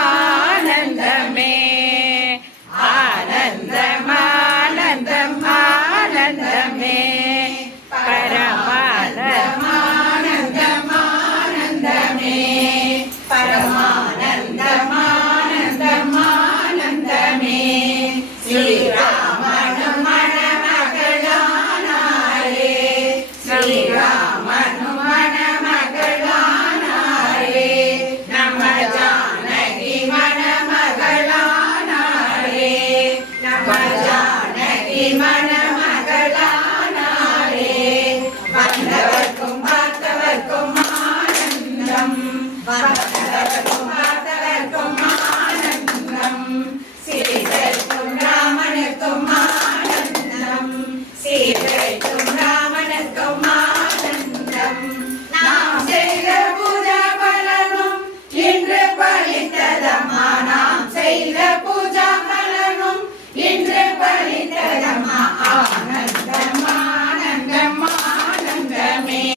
ஆனந்தமே ஆனந்தம் ஆனந்தம் ஆனந்தமே பரமானந்தம் ஆனந்தம் ஆனந்தமே பரமானந்தம் ஆனந்தம் ஆனந்தமே ஸ்ரீராமனும் மணமகளானாரே ஸ்ரீராமனும் மணமகளானாரே நம்ம ஜானகி மணமகளானாரே நம்ம ஜானகி மணமகளானாரே வந்தவர்க்கும் பார்த்தவர்க்கும் ஆனந்தம் வந்தவர்க்கும் பார்த்தவர்க்கும் ஆனந்தம் சீதைக்கும் ராமனுக்கும் ஆனந்தம் சீதைக்கும் ராமனுக்கும் ஆனந்தம் நாம் செய்த பூஜா பலனும் இன்று பலித்ததம்மா நாம் செய்த